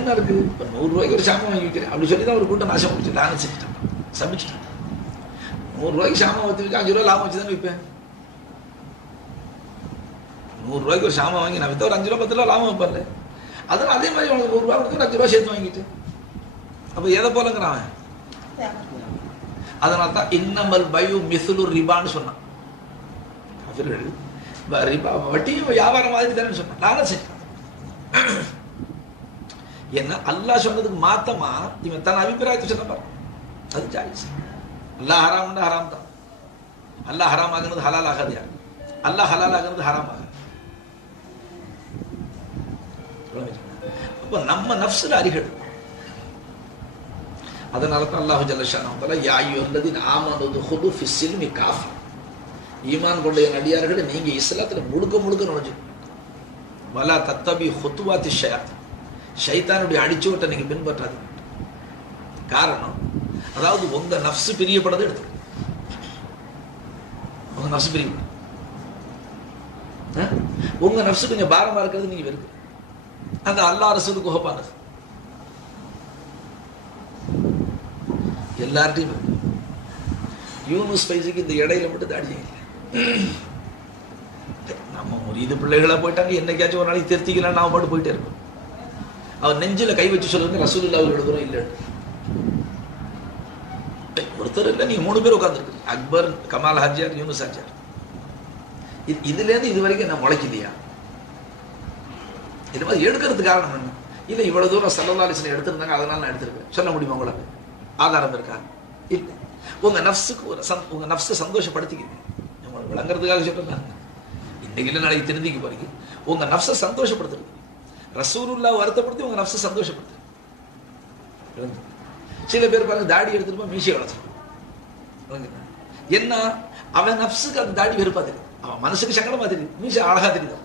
என்ன இருக்கு இப்ப நூறு ரூபாய்க்கு ஒரு சாமான் வாங்கி வைக்கிறேன் அப்படி சொல்லி தான் ஒரு கூட்டம் நாசம் முடிச்சு நானும் செஞ்சுட்டேன் சமைச்சிட்டேன் நூறு ரூபாய்க்கு சாமான் வச்சு வைக்க அஞ்சு ரூபா லாபம் வச்சு தானே விற்பேன் நூறு ரூபாய்க்கு ஒரு சாமான் வாங்கி நான் வித்த ஒரு அஞ்சு ரூபா பத்து ரூபா லாபம் வைப்பார்ல அதனால அதே மாதிரி உனக்கு நூறுரூவா கொடுத்து ஒரு அஞ்சு ரூபா சேர்த்து வாங்கிட்டு அப்போ எதை போலங்கிறான் அவன் அதனால தான் இன்னமல் பயு மிசுலு ரிபான்னு சொன்னான் ரிபா வட்டியும் வியாபாரம் மாதிரி தானே சொன்னான் நானும் செஞ்சேன் ஏன்னா அல்லாஹ் சொன்னதுக்கு மாத்தமா? இவன் தன் அபிப்பிராயத்தை சொன்ன பாரு. அது ஜாயிஸ். அல்லாஹ் ஹராம்னா ஹராம் தான். அல்லாஹ் ஹராம் ஆகுறது ஹலால் ஆகாது யார்? அல்லாஹ் ஹலால் ஆகுறது ஹராம் ஆகாது. அப்போ நம்ம நஃப்ஸில் அறிகள் அதனால தான் அல்லாஹு ஜல்லஷான யாயு அல்லது ஆமனது ஹுது ஃபிஸ்ஸில்மி காஃபி ஈமான் கொண்ட என் அடியார்களே நீங்கள் இஸ்லாத்தில் முழுக்க முழுக்க நுழைஞ்சு. வலா தத்தபி ஹுத்துவாத்தி ஷயாத் ஷைத்தானுடைய அடிச்சோட்டை நீங்க பின்பற்றாது காரணம் அதாவது உங்க நஃப்ஸ் பிரியப்படதை எடுத்து உங்க நஃப்ஸ் பிரியப்படும் உங்க நஃப்ஸ் கொஞ்சம் பாரமா இருக்கிறது நீங்க வெறுப்பு அந்த அல்லாஹ் ரசூலுக்கு உகப்பானது. எல்லார்ட்டையும் இருக்கு. யூனுஸ் பைசுக்கு இந்த இடையில மட்டும் தாடி நம்ம ஒரு இது பிள்ளைகளா போயிட்டாங்க என்னைக்காச்சும் ஒரு நாளைக்கு திருத்திக்கலாம் நாம பாட்டு போயிட்டே இருக்கோம் அவர் நெஞ்சில கை வச்சு சொல்லுங்க ரசூலுல்லா அவர் எழுதுறோம் இல்லை ஒருத்தர் இல்லை நீங்க மூணு பேர் உட்காந்துருக்கு அக்பர் கமால் ஹாஜியார் யூனுஸ் ஹாஜியார் இது- இதுல இருந்து இது வரைக்கும் நான் முளைக்கலையா? இது மாதிரி எடுக்கிறதுக்கு காரணம் என்ன? இல்லை இவ்வளவு தூரம் சல்லல்லா அலிஸ்லாம் எடுத்திருந்தாங்க அதனால நான் எடுத்திருக்கேன். சொல்ல முடியுமா உங்களுக்கு? ஆதாரம் இருக்கா? இல்லை. உங்க நஃப்ஸுக்கு ஒரு சந் உங்க நஃப்ஸை சந்தோஷப்படுத்திக்கிறீங்க உங்களுக்கு விளங்குறதுக்காக சொல்றேன் இன்னைக்கு இல்லை நாளைக்கு திருந்திக்கு போறீங்க? உங்க நஃப்ஸை சந்தோஷப்படுத்துறது ரசூலுல்லா வருத்தப்படுத்தி உங்க நஃப்ஸை சந்தோஷப்படுத்து. சில பேர் பாருங்க தாடி எடுத்துட்டு போய் மீசை வளர்த்துரும் என்ன? அவன் நப்சுக்கு அந்த தாடி வெறுப்பா தெரியும். அவன் மனசுக்கு சங்கடமா தெரியும். மீசை அழகா தெரியும்.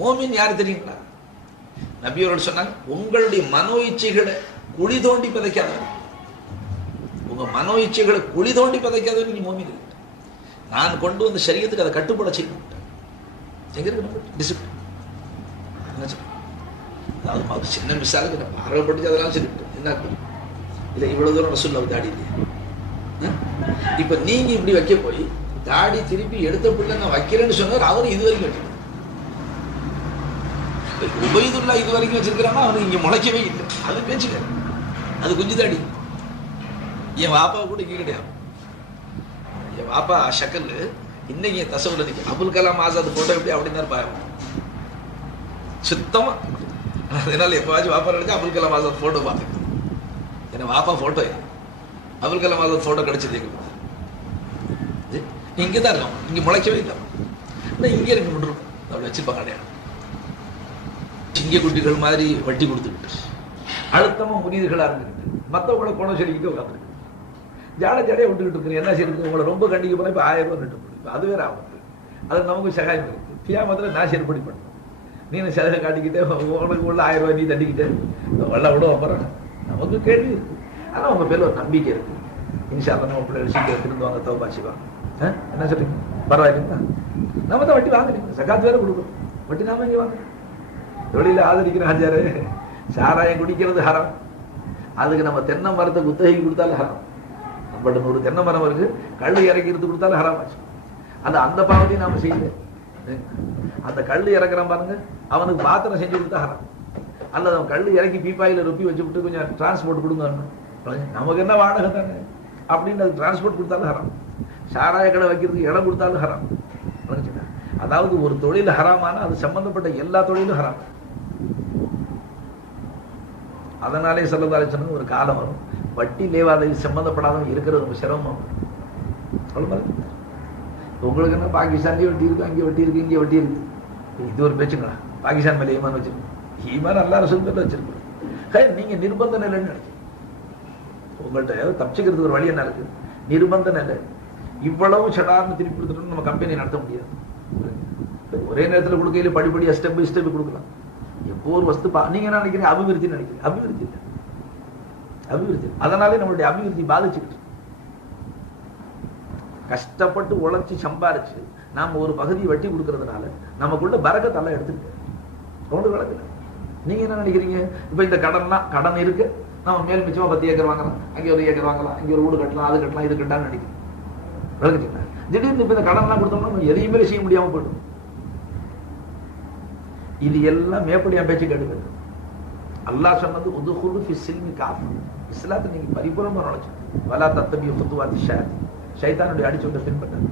மோமின் யார் தெரியுங்களா? நபி சொன்னாங்க உங்களுடைய மனோ இச்சைகளை குழி தோண்டி பதைக்காதவன். உங்க மனோ இச்சைகளை குழி தோண்டி பதைக்காதவன் நீ மோமின் இல்லை. நான் கொண்டு வந்த சரீரத்துக்கு அதை கட்டுப்பட செய்யணும். எங்க இருக்கு? டிசிப்ளின். அதாவது அது சின்ன மிஸ்ஸாலுக்கு நம்ம ஆர்வப்பட்டு அதெல்லாம் சரி என்ன இல்லை இவ்வளவு தூரம் ரசூல்லா தாடி இல்லையா இப்போ இப்ப நீங்க இப்படி வைக்க போய் தாடி திருப்பி எடுத்த பிள்ளை நான் வைக்கிறேன்னு சொன்னார் அவர் இது வரைக்கும் வைக்கல உபயதுல்லா இது வரைக்கும் வச்சிருக்கிறான்னா அவனுக்கு இங்க முளைக்கவே இல்லை அது பேச்சுக்காரு அது குஞ்சு தாடி என் வாப்பா கூட இங்கே கிடையாது என் வாப்பா ஷக்கல் இன்னைக்கு என் தசவுல நிற்கும் அபுல் கலாம் ஆசாத் போட்டோ எப்படி அப்படின்னு தான் இருப்பாரு சுத்தமா அதனால எப்பவாச்சும் வாப்பா நினைச்சா அபுல் கலாம் ஆசாத் போட்டோ பார்த்துக்கு ஏன்னா வாப்பா போட்டோ அப்துல் கலாம் ஆசாத் போட்டோ கிடைச்சது எங்களுக்கு இங்கே தான் இருக்கும் இங்கே முளைக்கவே இல்லை. ஆனால் இங்கே இருக்கு விட்டுரும் அப்படி வச்சிருப்பாங்க அடையாளம் சிங்க குட்டிகள் மாதிரி வட்டி கொடுத்துக்கிட்டு. அழுத்தமா முனிதர்களா இருந்துக்கிட்டு. மற்றவங்களை குணம் சொல்லிக்கிட்டு உட்காந்துருக்கு ஜாட ஜாடையை விட்டுக்கிட்டு இருக்கிறேன் என்ன செய்யுது உங்களை ரொம்ப கண்டிக்க போனால் இப்போ ஆயிரம் ரூபாய் நட்டு அது வேற ஆகும் அது நமக்கு சகாயம் இருக்கு. மாதிரி நான் ஏற்படி பண்ணும். நீ சதகை காட்டிக்கிட்டே உனக்கு உள்ள ஆயிரம் ரூபாய் நீ தட்டிக்கிட்டே வெள்ள விட போகிறேன் நமக்கு கேள்வி ஆனால் உங்க பேரில் ஒரு நம்பிக்கை இருக்கு. இன்ஷால்லா நம்ம பிள்ளைகள் சீக்கிரம் திருந்துவாங்க தோப்பா சிவா ஆ? என்ன சொல்றீங்க? பரவாயில்லைங்களா? நம்ம தான் வட்டி வாங்குறீங்க. சக்காத்து வேற கொடுக்குறோம். வட்டி நாம இங்கே வாங்குறோம். தொழில ஆதரிக்கிற ஹஜாரு சாராயம் குடிக்கிறது ஹரம். அதுக்கு நம்ம தென்னை மரத்தை குத்தகைக்கு கொடுத்தாலும் ஹரம். நம்மள்ட்ட நூறு தென்னை மரம் இருக்கு. கல் இறக்கிறது கொடுத்தாலும் ஹராம் ஆச்சு அந்த அந்த பாவத்தையும் நாம செய்யல. அந்த கல் இறக்குறான் பாருங்க. அவனுக்கு பாத்திரம் செஞ்சு கொடுத்தா ஹராம் அல்லது அவன் கல் இறக்கி பீப்பாயில ரொப்பி வச்சு விட்டு கொஞ்சம் டிரான்ஸ்போர்ட் கொடுங்க நமக்கு என்ன வாடகை தானே? அப்படின்னு அது டிரான்ஸ்போர்ட் கொடுத்தாலும் ஹராம் சாராய கடை வைக்கிறதுக்கு இடம் கொடுத்தாலும் ஹராம் அதாவது ஒரு தொழில் ஹராமான அது சம்பந்தப்பட்ட எல்லா தொழிலும் ஹராம். அதனாலே சொல்லதாலே சொன்னது ஒரு காலம் வரும். வட்டி லேவாதை சம்பந்தப்படாதவங்க இருக்கிறது ரொம்ப சிரமம். அவ்வளவு உங்களுக்கு என்ன பாகிஸ்தான்லேயும் வட்டி இருக்கு அங்கே வட்டி இருக்கு இங்கே வட்டி இருக்கு. இது ஒரு பேச்சுங்களா பாகிஸ்தான் மேலே ஈமான் வச்சிருக்கோம் ஈமான் அல்லா ரசூல் பேரில் வச்சிருக்கோம் ஹே, நீங்க நிர்பந்தம் நிலைன்னு நினைக்கிறீங்க உங்கள்கிட்ட தப்பிச்சுக்கிறதுக்கு ஒரு வழி என்ன இருக்கு? நிர்பந்தம் நிலை. இவ்வளவு சடார்னு திருப்பி கொடுத்துட்டோம்னு நம்ம கம்பெனி நடத்த முடியாது. ஒரே நேரத்தில் கொடுக்கையில படிப்படியாக ஸ்டெப் பை ஸ்டெப் கொடுக்கலாம். எப்போ ஒரு வஸ்து பா- நீங்க என்ன நினைக்கிறீங்க? அபிவிருத்தி நினைக்கிறீங்க. அபிவிருத்தி இல்லை. அபிவிருத்தி அதனாலே நம்மளுடைய அபிவிருத்தி பாதிச்சுக்கிட்டு கஷ்டப்பட்டு உழைச்சி சம்பாரிச்சு நாம ஒரு பகுதியை வெட்டி கொடுக்கறதுனால நமக்குள்ள பரக்கத்தெல்லாம் எடுத்துக்கிட்டு ஒன்று விளக்குல நீங்க என்ன நினைக்கிறீங்க? இப்ப இந்த கடன்லாம் கடன் இருக்கு. நம்ம மேல் மிச்சமா பத்து ஏக்கர் வாங்கலாம் அங்கே ஒரு ஏக்கர் வாங்கலாம். இங்கே ஒரு வீடு கட்டலாம். அது கட்டலாம். இது கட்டலாம்னு நினைக்கிறேன் விளக்குச்சிங்களா திடீர்னு இப்ப இந்த கடன்லாம் கொடுத்தோம்னா நம்ம எதையுமே செய்ய முடியாம போயிடும் இது எல்லாம் மேப்படியா பேச்சு கேட்டு அல்லாஹ் சொன்னது உதுகுலு ஃபி காஃபி. இஸ்லாத்தை நீங்க பரிபூரமா நுழைச்சு வலா தத்தபி ஃபுத்துவாதி ஷாதி. ஷைத்தானுடைய அடிச்சுண்ட பின்பற்றது.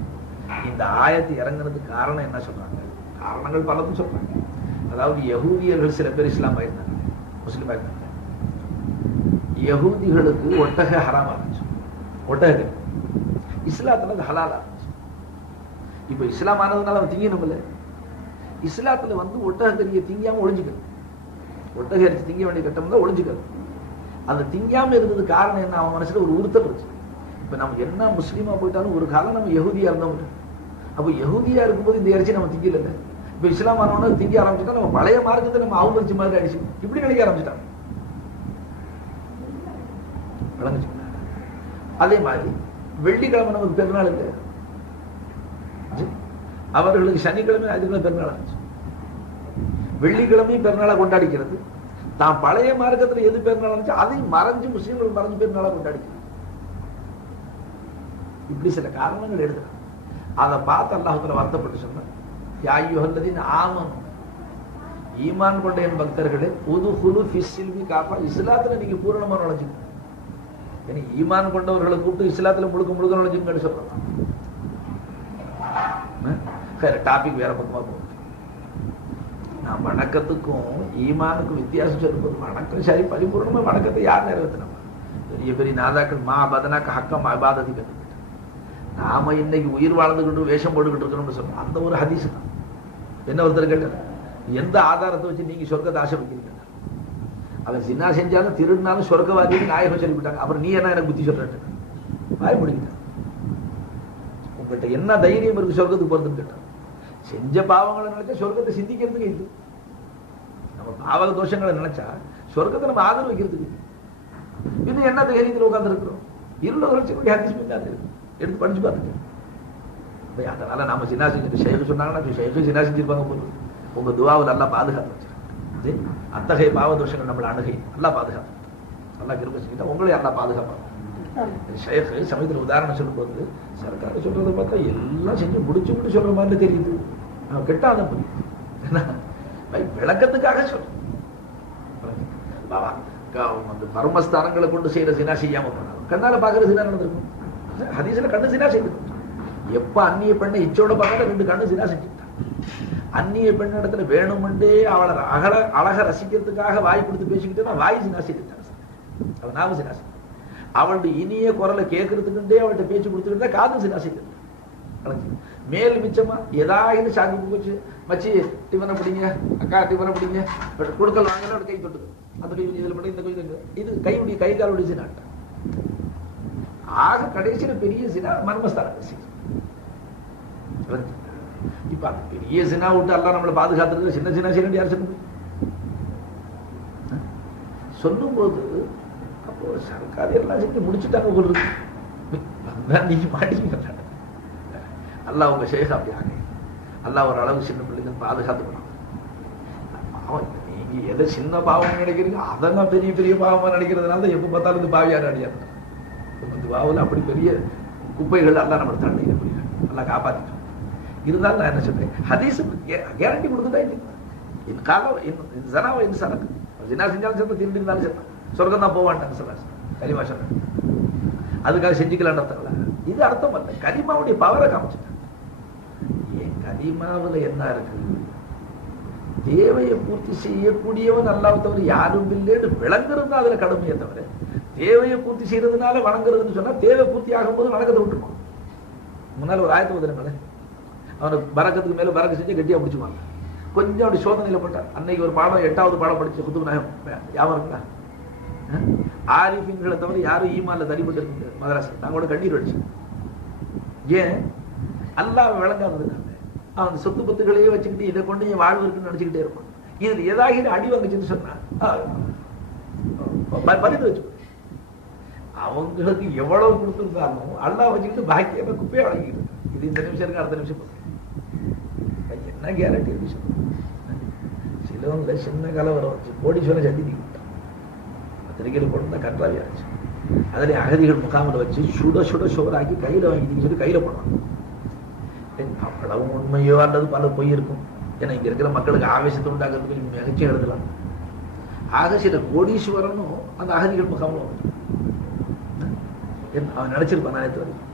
இந்த ஆயத்து இறங்குறதுக்கு காரணம் என்ன சொல்றாங்க? காரணங்கள் பலதும் சொல்றாங்க. அதாவது யகூதியர்கள் சில பேர் இஸ்லாம் ஆயிருந்தாங்க. முஸ்லீம் ஆயிருந்தாங்க. யகூதிகளுக்கு ஒட்டக ஹராமா இருந்துச்சு ஒட்டக இஸ்லாத்துல அது ஹலாலா இருந்துச்சு இப்ப இஸ்லாம் ஆனதுனால அவன் திங்கணும் இல்லை இஸ்லாத்துல வந்து ஒட்டக கறியை திங்காம ஒழிஞ்சுக்கணும் ஒட்டக அரிசி திங்க வேண்டிய கட்டம் தான் ஒழிஞ்சுக்கணும் அந்த திங்காம இருந்தது காரணம் என்ன? அவன் மனசுல ஒரு உறுத்தல் இருந்துச்சு இப்ப நம்ம என்ன முஸ்லீமா போயிட்டாலும் ஒரு காலம் நம்ம யகுதியாக இருந்தோம். அப்போ யகுதியாக இருக்கும்போது இந்த இறைச்சி நம்ம திங்கல இப்போ இஸ்லாம் ஆனவன திங்க ஆரம்பிச்சுட்டா நம்ம பழைய மார்க்கத்தை நம்ம அவமதிச்ச மாதிரி அடிச்சு இப்படி நினைக்க ஆரம்பிச்சிட்டாங்க. விளங்குச்சு அதே மாதிரி வெள்ளிக்கிழமை நமக்கு பெருநாள் இல்லை அவர்களுக்கு சனிக்கிழமை அதுக்குள்ள பெருநாள் ஆச்சு. வெள்ளிக்கிழமையும் பெருநாளா கொண்டாடிக்கிறது. தான் பழைய மார்க்கத்துல எது பெருநாள் இருந்துச்சு அதையும் மறைஞ்சு முஸ்லீம்கள் மறைஞ்சு பெருநாளாக கொண்டாடிக்கிறது. இப்படி சில காரணங்கள் எழுதுறாங்க அதை பார்த்து அல்லாஹத்துல வருத்தப்பட்டு சொன்னார் யாயுகல்லதின் ஆமன். ஈமான் கொண்ட என் பக்தர்களே புது குழு ஃபிஸ்ஸில்வி காப்பா இஸ்லாத்துல நீங்க பூரணமா நுழைஞ்சுங்க. ஏன்னா ஈமான் கொண்டவர்களை கூப்பிட்டு இஸ்லாத்துல முழுக்க முழுக்க நுழைஞ்சுங்கன்னு சொல்றாங்க. டாபிக் வேற பக்கமா போகும் நான் வணக்கத்துக்கும் ஈமானுக்கும் வித்தியாசம் சொல்லும்போது வணக்கம் சரி பரிபூர்ணமா வணக்கத்தை யார் நிறைவேற்றினோம் பெரிய பெரிய நாதாக்கள் மா பதனாக்க ஹக்கம் அபாததிக்கிறது நாம இன்னைக்கு உயிர் வாழ்ந்துக்கிட்டு வேஷம் போட்டுக்கிட்டு இருக்கணும்னு சொன்னோம் அந்த ஒரு ஹதீஸ் தான். என்ன ஒருத்தர் கேட்டார்? எந்த ஆதாரத்தை வச்சு நீங்க சொர்க்கத்தை ஆசை வைக்கிறீங்க அவன் சின்ன செஞ்சாலும் திருடினாலும் சொர்க்கவாதி நாயகம் சொல்லிவிட்டாங்க அப்புறம் நீ என்ன எனக்கு புத்தி சொல்ற வாய் முடிக்கிட்ட உங்கள்கிட்ட என்ன தைரியம் இருக்கு சொர்க்கத்துக்கு போறதுன்னு கேட்டான் செஞ்ச பாவங்களை நினைச்சா சொர்க்கத்தை சிந்திக்கிறதுக்கு இல்லை. நம்ம பாவக தோஷங்களை நினைச்சா சொர்க்கத்தை நம்ம ஆதரவு வைக்கிறதுக்கு இன்னும் என்ன தைரியத்தில் உட்கார்ந்து இருக்கிறோம் இருள வளர்ச்சி ஹதீஸ் இருக்கு எடுத்து படிச்சு இப்ப அதனால நாம சின்ன செஞ்சுட்டு ஷேக்கு சொன்னாங்கன்னா ஷேக்கு சின்ன செஞ்சிருப்பாங்க போதும் உங்க துவாவை நல்லா பாதுகாத்து வச்சிருக்கேன் அத்தகைய பாவ தோஷங்கள் நம்மளை அணுகை நல்லா பாதுகாத்து. நல்லா கிருப செஞ்சுட்டா உங்களை நல்லா பாதுகாப்பாங்க ஷேக் சமயத்தில் உதாரணம் சொல்லும்போது சர்க்கார் சொல்றதை பார்த்தா எல்லாம் செஞ்சு முடிச்சு முடிச்சு சொல்ற மாதிரி தெரியுது. நான் கெட்டாத என்ன விளக்கத்துக்காக சொல்றேன் பாவா அந்த பரமஸ்தானங்களை கொண்டு செய்யற சினா செய்யாம போனாலும். கண்ணால பாக்குற சினா நடந்திருக்கும். ஹதீஸ்ல கண்ணு சினா செய்து. எப்ப அந்நிய பெண்ணை இச்சோட பார்த்தாலும் ரெண்டு கண்ணு சினா செஞ்சுட்டான் அந்நிய பெண் இடத்துல வேணுமென்றே அவளை அகல அழக ரசிக்கிறதுக்காக வாய் கொடுத்து பேசிக்கிட்டு வாய் சினா செய்துட்டான் அவன் நாம சினா அவளுடைய இனிய குரலை கேட்கறதுக்குண்டே அவள்கிட்ட பேச்சு கொடுத்துக்கிட்டு காது சினா செய்துட்டான் மேல் மிச்சமா ஏதாவது சாந்தி போச்சு. மச்சி டிஃபனை பிடிங்க. அக்கா டிஃபனை பிடிங்க. பட் கொடுக்கல் வாங்கல கை தொட்டுது. அந்த கை இதுல பண்ணி இந்த கை இது கையுடைய கை காலுடைய சினாட்டான் ஆக கடைசியில பெரிய சினா மர்மஸ்தான சினா இப்ப அந்த பெரிய சினா விட்டு எல்லாம் நம்மளை பாதுகாத்துறது சின்ன சின்ன சின்ன யார் சொன்னது சொல்லும்போது அப்போ சர்க்கார் எல்லாம் செஞ்சு முடிச்சுட்டாங்க சொல்றது நீங்க மாட்டீங்க அல்ல உங்க ஷேக் அப்படி ஆக ஒரு அளவு சின்ன பிள்ளைங்க பாதுகாத்து பண்ணாங்க நீங்க எதை சின்ன பாவம் நினைக்கிறீங்க அதெல்லாம் பெரிய பெரிய பாவமா நினைக்கிறதுனால எப்ப பார்த்தாலும் இந்த பாவியார் அடியாது துவாவில் அப்படி பெரிய குப்பைகள் எல்லாம் நம்ம தண்ணி முடியல நல்லா காப்பாற்றிட்டோம் இருந்தாலும் நான் என்ன சொல்றேன்? ஹதீஸ் கேரண்டி கொடுக்குதா இல்லைங்களா என் காலம் என் ஜனாவை என் சரக்கு ஜினா செஞ்சாலும் சரி திருடி இருந்தாலும் சரி. சொர்க்கம் தான் போவான்ட்டாங்க சொல்றாங்க கரிமா சொல்றேன் அதுக்காக செஞ்சுக்கலாம் அர்த்தங்களா இது அர்த்தம் அல்ல. கரிமாவுடைய பவரை காமிச்சிட்டாங்க. ஏன் கரிமாவுல என்ன இருக்கு? தேவையை பூர்த்தி செய்யக்கூடியவன் அல்லாஹ் தவிர யாரும் இல்லைன்னு விளங்குறது அதுல கடுமையை தவிர தேவையை பூர்த்தி செய்யறதுனால வணங்குறதுன்னு சொன்னா தேவை பூர்த்தி ஆகும்போது வணக்கத்தை விட்டுருவான் முன்னால ஒரு ஆயத்து உதனங்களே அவனுக்கு பறக்கத்துக்கு மேல பறக்க செஞ்சு கட்டியா பிடிச்சுவாங்க கொஞ்சம் அப்படி சோதனையில போட்டான். அன்னைக்கு ஒரு பாடம் எட்டாவது பாடம் படிச்ச குத்துபு நாயகம் யாபம் இருக்கா ஆரிஃபின்களை தவிர யாரும் ஈமான்ல தடிபட்டு இருக்கு மதராசு நான் கூட கண்ணீர் அடிச்சு ஏன்? அல்லாஹ் இருக்காங்க அவன் சொத்து பத்துகளையே வச்சுக்கிட்டு இதை கொண்டு என் வாழ்வு இருக்குன்னு நினைச்சுக்கிட்டே இருப்பான். இதுல ஏதாவது அடி வாங்கிச்சுன்னு சொன்னா ஆஹ், பதில் வச்சு அவங்களுக்கு எவ்வளவு கொடுத்துருந்தாலும் அல்லா வச்சுக்கிட்டு பாக்கியமா குப்பையை வழங்கிட்டு இது இந்த நிமிஷம் இருக்கு அடுத்த நிமிஷம் என்ன கேரண்டி விஷயம் சிலவங்கள சின்ன கலவரம் வச்சு கோடீஸ்வரன் சட்டி தீக்கிட்டான் பத்திரிகையில் போட்டு கற்றாவே ஆச்சு அதில் அகதிகள் முகாமில் வச்சு சுட சுட சுவராக்கி கையில் வாங்கிட்டு சொல்லி கையில் போடுறான் அவ்வளவு உண்மையோ அல்லது பல பொய் இருக்கும். ஏன்னா இங்க இருக்கிற மக்களுக்கு ஆவேசத்தை உண்டாக்குறதுக்கு மிகச்சி எழுதலாம் ஆக சில கோடீஸ்வரனும் அந்த அகதிகள் முகாமில் வந்துடும் அவன் நினைச்சிருப்பான் நான் நேற்று வரைக்கும்.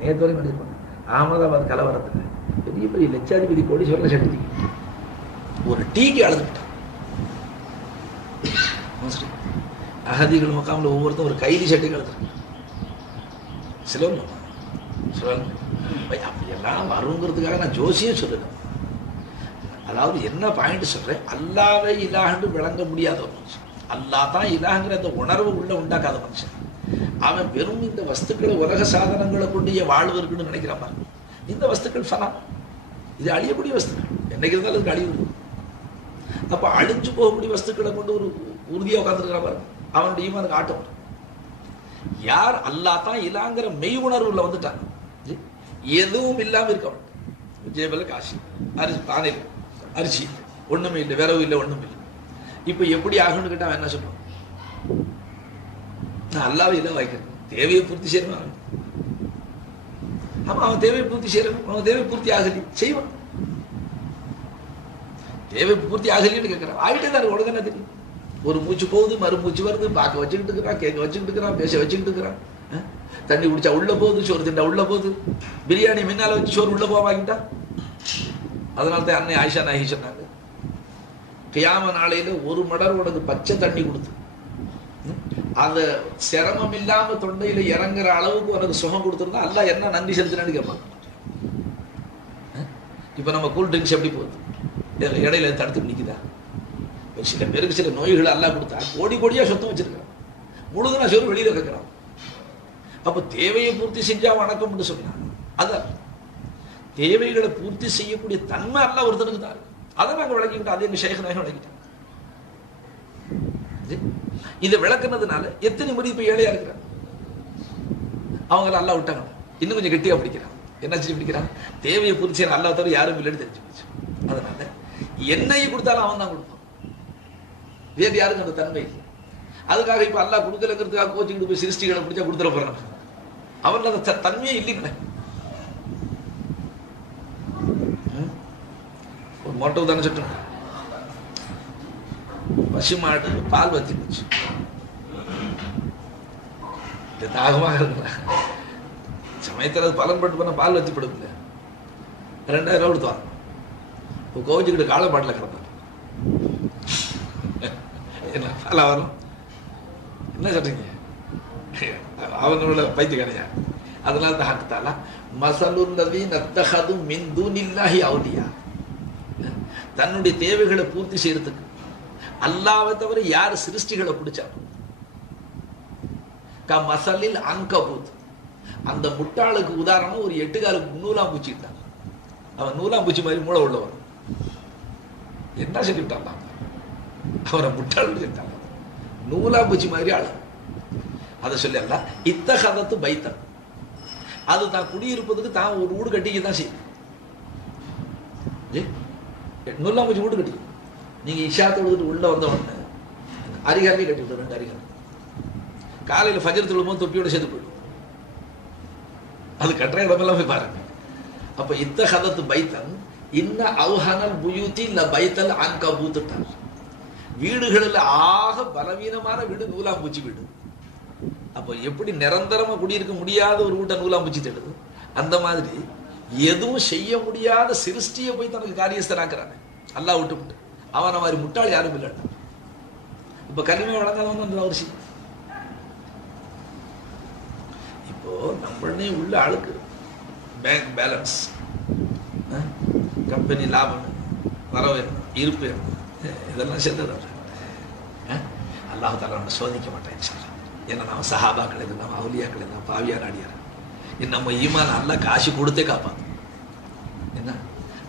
நேற்று வரைக்கும் நினைச்சிருப்பான். அகமதாபாத் கலவரத்துல பெரிய பெரிய லட்சாதிபதி கோடீஸ்வரன் சட்டி ஒரு டீக்கு அழுதுட்டான் அகதிகள் முகாமில் ஒவ்வொருத்தரும் ஒரு கைதி சட்டை அழுதுட்டான் சிலவங்க சிலவங்க பை- அப்படியெல்லாம் வருங்கிறதுக்காக நான் ஜோசியம் சொல்லணும் அதாவது என்ன பாயிண்ட் சொல்கிறேன் அல்லாவே இலாகன்று விளங்க முடியாத ஒரு மனுஷன். அல்லா தான் இலாகங்கிற அந்த உணர்வு உள்ள உண்டாக்காத மனுஷன். அவன் வெறும் இந்த வஸ்துக்களை உலக சாதனங்களை கொண்டு ஏன் வாழ்வு இருக்குன்னு நினைக்கிறான் பாருங்க. இந்த வஸ்துக்கள் ஃபனா இது அழியக்கூடிய வஸ்துக்கள். என்னைக்கு இருந்தாலும் இதுக்கு அழிவு அப்ப அழிஞ்சு போகக்கூடிய வஸ்துக்களை கொண்டு ஒரு உறுதியா உட்காந்துருக்கிறான் பாருங்க. அவனுடைய ஈமானுக்கு ஆட்டம் யார் அல்லாஹ் தான் இலாங்கிற மெய் உணர்வுல வந்துட்டான். எதுவும் இல்லாம இருக்க விஜயபல காசி. அரிசி பானையில் அரிசி ஒண்ணுமே இல்லை. விரவு இல்லை ஒண்ணுமே இல்லை. இப்போ எப்படி ஆகும்னு கேட்டா அவன் என்ன சொல்லுவான்? நான் அல்லாவை இல்லை வாய்க்கிறேன் தேவையை பூர்த்தி செய்யணும் ஆமா அவன் தேவையை பூர்த்தி செய்யணும் அவன் தேவை பூர்த்தி ஆகலி செய்வான். தேவை பூர்த்தி ஆகலின்னு கேட்கிறான். ஆகிட்டே தான் உனக்கு என்ன தெரியும்? ஒரு மூச்சு போகுது மறு மூச்சு வருது பார்க்க வச்சுக்கிட்டு இருக்கிறான் கேட்க வச்சுக்கிட்டு இருக்கிறான் பேச வச்சுக்கிட்டு இருக்கிறான். தண்ணி குடிச்சா உள்ள போகுது சோறு திண்டா உள்ள போகுது. பிரியாணி முன்னால வச்சு சோறு உள்ள போக வாங்கிட்டா? அதனால தான் அன்னை ஆயிஷா நாயகி சொன்னாங்க கியாம நாளையில ஒரு மடர் உனக்கு பச்சை தண்ணி கொடுத்து அந்த சிரமம் இல்லாம தொண்டையில இறங்குற அளவுக்கு உனக்கு சுகம் கொடுத்துருந்தா அல்ல என்ன நன்றி செலுத்தினான்னு கேட்பாங்க இப்ப நம்ம கூல் ட்ரிங்க்ஸ் எப்படி போகுது? இடையில- தடுத்து நிக்குதா? சில பேருக்கு சில நோய்கள் எல்லாம் கொடுத்தா கோடி கோடியா சொத்தம் வச்சிருக்கான் முழுதுனா சொல்லி வெளியில கேட்கிறான் அப்ப தேவையை பூர்த்தி செஞ்சா வணக்கம்னு சொன்னான் அதான் தேவைகளை பூர்த்தி செய்யக்கூடிய தன்மை அல்ல ஒருத்தனுக்கு தான் இருக்கு. அதை நாங்கள் விளக்கிக்கிட்டோம் அதே எங்க ஷேக் விளக்கிட்டோம் இதை விளக்குனதுனால எத்தனை முறை இப்ப ஏழையா இருக்கிறாங்க அவங்க அல்லா விட்டாங்க. இன்னும் கொஞ்சம் கெட்டியா பிடிக்கிறான். என்ன செஞ்சு பிடிக்கிறான்? தேவையை புரிச்சு நல்லா அல்லா தவிர யாரும் இல்லைன்னு தெரிஞ்சு போச்சு. அதனால என்னையை கொடுத்தாலும் அவன் தான் கொடுப்பான். வேறு யாருக்கும் அந்த தன்மை இல்லை. அதுக்காக இப்ப அல்லா கொடுக்கலங்கிறதுக்காக கோச்சிக்கிட்டு போய் சிருஷ்டிகளை பிடிச்சா கொடுத்துட போறான். அவன் அந்த தன்மையே இல்லைங்களே ஒரு மொட்டை தானே சொல்லிட்டு பசு மாடு பால் வச்சு போச்சு இது தாகமாக இருக்குல்ல சமயத்தில் அது பலன் பட்டு பண்ண பால் வச்சு படுக்கல ரெண்டாயிரம் ரூபா கொடுத்து வாங்க. இப்போ கோவிச்சுக்கிட்டு காலை பாட்டில் கிடந்தார் என்ன பால் வரும்? என்ன சொல்றீங்க? அவனோட பைத்தியக்காரையா? அதனால தான் ஹக்குத்தாலா மசலுல்லதி நத்தகது மிந்து தூனில்லாஹி அவுலியா. தன்னுடைய தேவைகளை பூர்த்தி செய்யறதுக்கு. அல்லாவை தவிர யார் சிருஷ்டிகளை பிடிச்சாலும் க மசலில் அங்கபூத். அந்த முட்டாளுக்கு உதாரணம் ஒரு எட்டுக்காலுக்கு நூலாம்பூச்சி இருந்தான் அவன் நூலாம்பூச்சி மாதிரி மூளை உள்ளவன். என்ன செஞ்சுட்டான் அவரை முட்டாள் நூலாம் நூலாம்பூச்சி மாதிரி ஆளு. அதை சொல்லல இத்தகதத்து பைத்தன். அது தான் குடியிருப்பதுக்கு தான் ஒரு வீடு கட்டிக்க தான் செய்யும். நூலாம்பூச்சி வீடு கட்டி நீங்க இஷா தொழுதுட்டு உள்ள வந்த உடனே அரிகாலே கட்டி விட்டு ரெண்டு அரிகால் காலையில ஃபஜர் தொழும்போது தொப்பியோட சேர்த்து போயிடும். அது கட்டுற இடமெல்லாம் போய் பாருங்க. அப்போ இத்த ஹதத்து பைத்தன் இன்ன அவுஹனல் புயூத்தி இல்ல பைத்தல் அங்க பூத்துட்டார். வீடுகளில் ஆக பலவீனமான வீடு நூலாம்பூச்சி வீடு. அப்போ எப்படி நிரந்தரமா குடியிருக்க முடியாத ஒரு வீட்டை நூலாம்பூச்சி தேடுது? அந்த மாதிரி எதுவும் செய்ய முடியாத சிருஷ்டியை போய் தனக்கு காரியஸ்தனாக்குறாங்க. அல்லாஹ் விட்டு விட்டு அவனை மாதிரி முட்டாள் யாரும் இல்லை இப்போ கல்வி வழங்காதவன் அந்த அவசியம் இப்போ நம்மளே உள்ள அழுக்கு. பேங்க் பேலன்ஸ் கம்பெனி லாபம் வரவு இருப்பு இதெல்லாம் சேர்ந்தது அல்லாஹ் தாலா நம்மளை சோதிக்க மாட்டேன் சார் ஏன்னா நம்ம சஹாபாக்கள் இது நம்ம அவுலியாக்கள் இது நம்ம பாவியா நாடியார் நம்ம ஈமான் நல்லா காசு கொடுத்தே காப்பாத்து என்ன?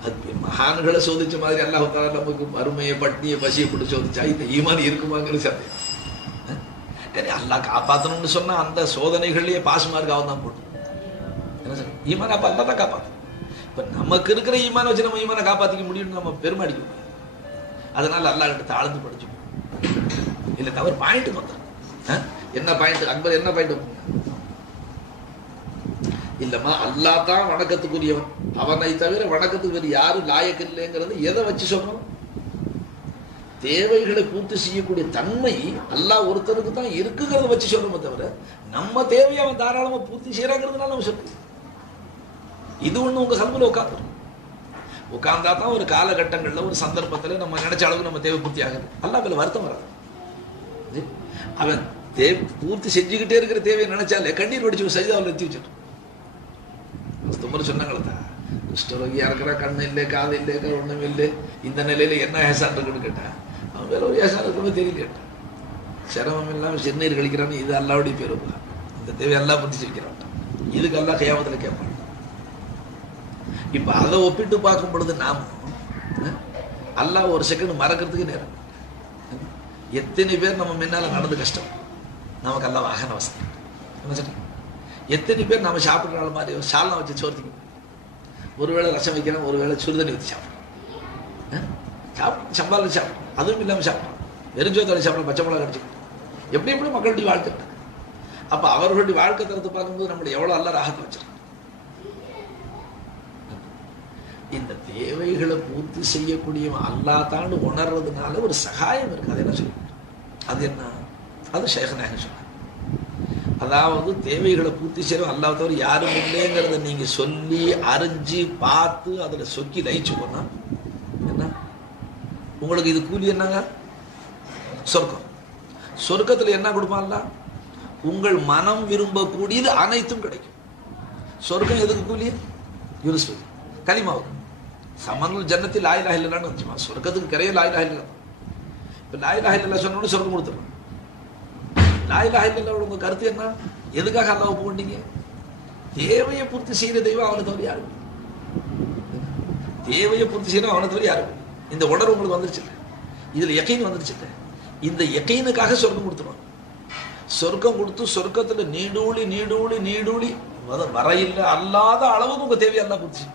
அது மகான்களை சோதிச்ச மாதிரி அல்லாஹ் தாலா நமக்கு வறுமையை பட்டினியை பசியை பிடிச்சி சோதிச்சா இந்த ஈமான் இருக்குமாங்கிறது சந்தேகம். சரி அல்லா காப்பாற்றணும்னு சொன்னா அந்த சோதனைகள்லயே பாஸ் மார்க் அவன் தான் போட்டு. என்ன சார் ஈமான் அப்ப அல்லா தான் காப்பாற்றும் இப்ப நமக்கு இருக்கிற ஈமான் வச்சு நம்ம ஈமானை காப்பாத்திக்க முடியும்னு நம்ம பெருமை அடிக்க அதனால அல்லாஹ் கிட்ட தாழ்ந்து படிச்சு இல்ல தவறு பாயிண்ட் மொத்தம். என்ன பாயிண்ட் அக்பர் என்ன பாயிண்ட் இல்லம்மா அல்லாஹ் தான் வணக்கத்துக்குரியவன். அவனை தவிர வணக்கத்துக்கு வேறு யாரும் லாயக்கு இல்லைங்கிறது எதை வச்சு சொல்றோம்? தேவைகளை பூர்த்தி செய்யக்கூடிய தன்மை அல்லாஹ் ஒருத்தருக்கு தான் இருக்குங்கிறத வச்சு சொல்றோமே தவிர நம்ம தேவையை அவன் தாராளமாக பூர்த்தி செய்யறாங்கிறதுனால நம்ம சொல்றோம் இது ஒன்று உங்கள் கல்வியில் உட்காந்துரும் உட்கார்ந்தா தான் ஒரு காலகட்டங்களில் ஒரு சந்தர்ப்பத்துல நம்ம நினைச்ச அளவுக்கு நம்ம தேவை பூர்த்தி ஆகுது. அல்லாஹ் அதில் வருத்தம் வராது. அவன் தேவை பூர்த்தி செஞ்சுக்கிட்டே இருக்கிற தேவையை நினைச்சாலே கண்ணீர் வடிச்சு சஜிதாவில் எத்தி வச்சிட்டு தும்மர் சொன்னாங்களா குஷ்டரோகியா இருக்கிற கண்ணு இல்லை காது இல்லை ஒன்றும் இல்லை. இந்த நிலையில் என்ன ஹேசான் இருக்குன்னு கேட்டேன் அவன் வேற ஒரு ஏசான் இருக்குன்னு தெரியல. சிரமம் இல்லாமல் சிறுநீர் கழிக்கிறான்னு இது அல்லாவுடைய பேர் இந்த தேவை எல்லாம் பூர்த்தி செய்கிறான் இதுக்கு எல்லாம் கையாமத்தில் கேட்பான் இப்போ அதை ஒப்பிட்டு பார்க்கும் பொழுது நாம் அல்லாஹ் ஒரு செகண்ட் மறக்கிறதுக்கு நேரம். எத்தனை பேர் நம்ம முன்னால் நடந்து கஷ்டம். நமக்கு எல்லாம் வாகன வசதி. எத்தனை பேர் நம்ம சாப்பிட்ற மாதிரி சால்னா வச்சு சோர்த்திக்க ஒருவேளை ரசம் வைக்கிறோம் ஒருவேளை சுடுதண்ணி வச்சு சாப்பிட்றோம் சாப்பிட்டு சம்பால் சாப்பிட்றோம் அதுவும் இல்லாமல் சாப்பிட்றோம் வெறுஞ்சோத்தோட சாப்பிட்றோம் பச்சை மிளகா கிடச்சி எப்படி எப்படி மக்களுடைய வாழ்க்கை இருக்கு. அவர்களுடைய வாழ்க்கை தரத்தை பார்க்கும்போது நம்மளை எவ்வளோ அல்ல ராகத்தை வச்சிருக்கோம் இந்த தேவைகளை பூர்த்தி செய்யக்கூடியவன் அல்லா தாண்டு உணர்றதுனால ஒரு சகாயம் இருக்கு. அது என்ன சொல்லுங்க அது என்ன? அது சேகநாயகன் சொன்னாங்க அதாவது தேவைகளை பூர்த்தி செய்யறோம் அல்லா தவிர யாரும் இல்லைங்கிறத நீங்க சொல்லி அறிஞ்சு பார்த்து அதில் சொக்கி லயிச்சு போனா உங்களுக்கு இது கூலி என்னங்க? சொர்க்கம். சொர்க்கத்தில் என்ன கொடுப்பான்ல? உங்கள் மனம் விரும்பக்கூடியது அனைத்தும் கிடைக்கும். சொர்க்கம் எதுக்கு கூலி? யூனிஸ் கலிமாவுக்கு சமனுல் ஜன்னத்தில் லாயிலா இல்லைன்னு வந்துச்சுமா சொர்க்கத்துக்கு கரையே லாயிலா இல்லை இப்போ லாயிலா இல்லை சொன்னோன்னு சொர்க்கம் கொடுத்துருவோம் லாயிலா இல்லை உங்கள் கருத்து என்ன? எதுக்காக அல்லாஹ் போட்டீங்க தேவையை பூர்த்தி செய்கிற தெய்வம் அவனை தவிர யாரும் தேவையை பூர்த்தி செய்யணும் அவனை தவிர யாரும் இந்த உணர்வு உங்களுக்கு வந்துருச்சு இதில் எக்கைன்னு வந்துருச்சு இந்த எக்கைனுக்காக சொர்க்கம் கொடுத்துருவாங்க. சொர்க்கம் கொடுத்து சொர்க்கத்தில் நீடூழி நீடூழி நீடூழி வரையில் அல்லாத அளவுக்கு உங்கள் தேவையெல்லாம் கொடுத்துச்சு.